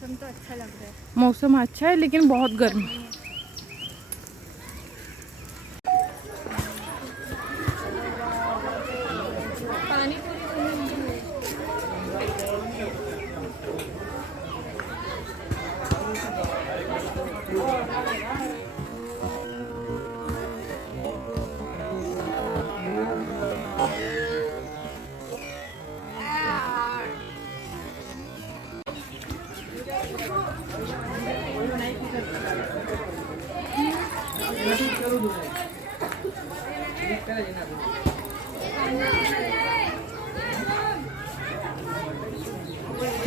मौसम तो अच्छा लग रहा है। मौसम अच्छा है लेकिन बहुत गर्मी। पानी पूरी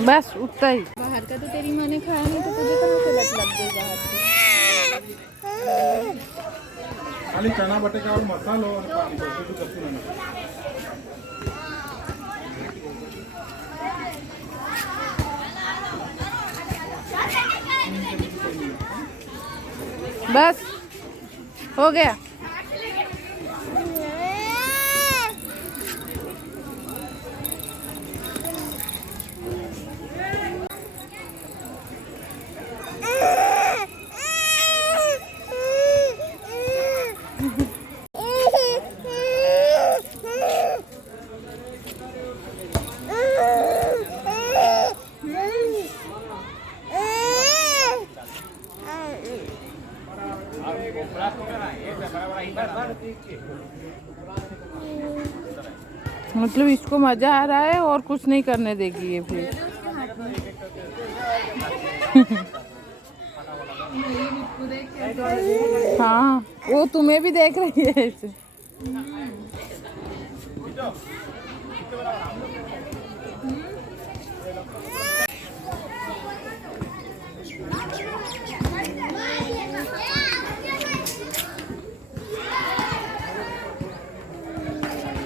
बस उतना ही। बाहर का तो तेरी माँ ने खाया नहीं, तो तुझे कहाँ से लत लग गई बाहर की? खाली चना बटेका और मसाला और पानी बस कुछ नहीं। बस हो गया। मतलब इसको मजा आ रहा है और कुछ नहीं करने देगी ये फिर। हाँ वो तुम्हें भी देख रही है ऐसे।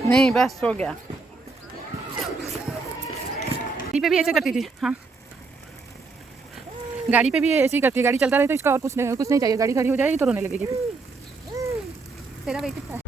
नहीं बस हो गया। गाड़ी पे भी ऐसे करती थी। हाँ गाड़ी पे भी ऐसे ही करती है। गाड़ी चलता रहे तो इसका और कुछ नहीं चाहिए। गाड़ी खड़ी हो जाएगी तो रोने लगेगी फिर। तेरा वेट कितना है?